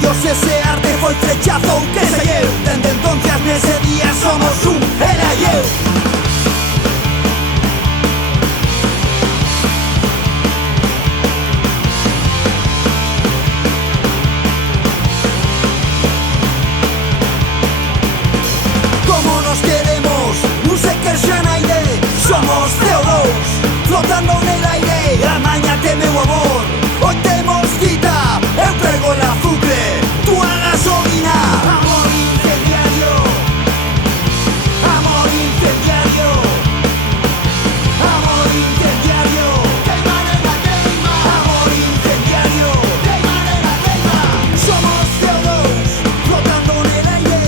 Dios ese arte foi frechazo que se lleu. Dende entonces nese día somos un era e eu. Como nos queremos, non sei que xa naide. Somos CO2, flotando nel aire. Amañate meu amor, hoy temos cita. Eu traigo el azufre, tú a gasolina. Amor incendiario, amor incendiario, amor incendiario. Queima nena, queima. Amor incendiario, queima nena, queima. Somos CO2, flotando nel aire.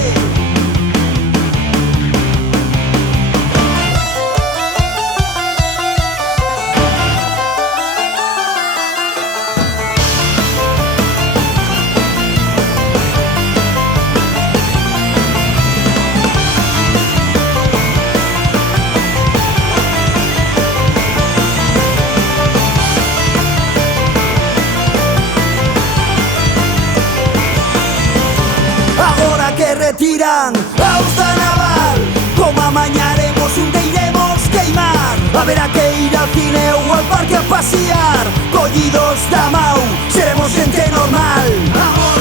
Agora que retiran a Usta Naval, como amañaremos un día iremos queimar. Haberá que ir al cine ou al parque a pasear, collidos da mau, seremos xente normal. Amor